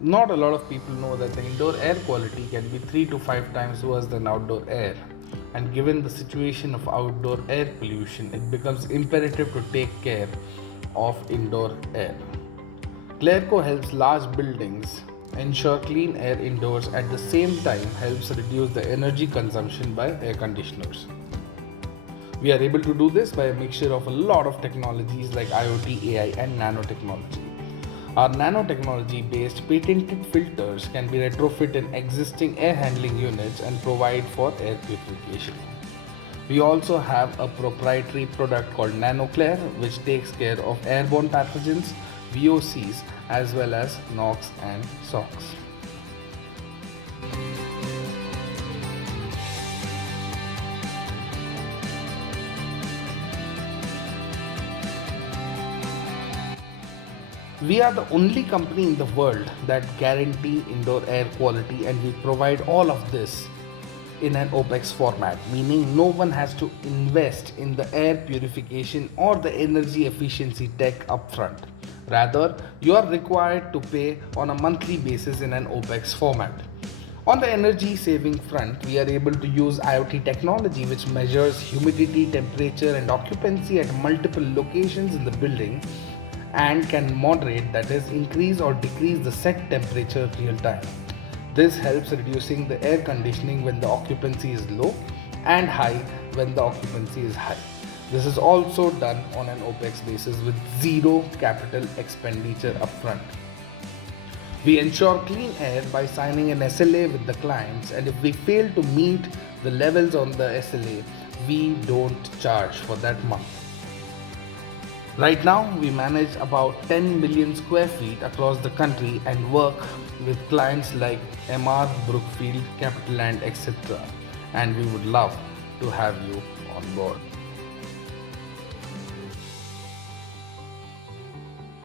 Not a lot of people know that the indoor air quality can be 3 to 5 times worse than outdoor air. And given the situation of outdoor air pollution, it becomes imperative to take care of indoor air. Clairco helps large buildings ensure clean air indoors, at the same time helps reduce the energy consumption by air conditioners. We are able to do this by a mixture of a lot of technologies like IoT, AI, and nanotechnology. Our nanotechnology based patented filters can be retrofit in existing air handling units and provide for air purification. We also have a proprietary product called NanoClair, which takes care of airborne pathogens, VOCs, as well as NOx and SOx. We are the only company in the world that guarantee indoor air quality, and we provide all of this in an OPEX format, meaning no one has to invest in the air purification or the energy efficiency tech upfront. Rather, you are required to pay on a monthly basis in an OPEX format. On the energy saving front, we are able to use IoT technology, which measures humidity, temperature, and occupancy at multiple locations in the building and can moderate, that is, increase or decrease the set temperature real time. This helps reducing the air conditioning when the occupancy is low and high when the occupancy is high. This is also done on an OPEX basis with zero capital expenditure upfront. We ensure clean air by signing an SLA with the clients, and if we fail to meet the levels on the SLA, we don't charge for that month. Right now, we manage about 10 million square feet across the country and work with clients like MR, Brookfield, Capital Land, etc. And we would love to have you on board.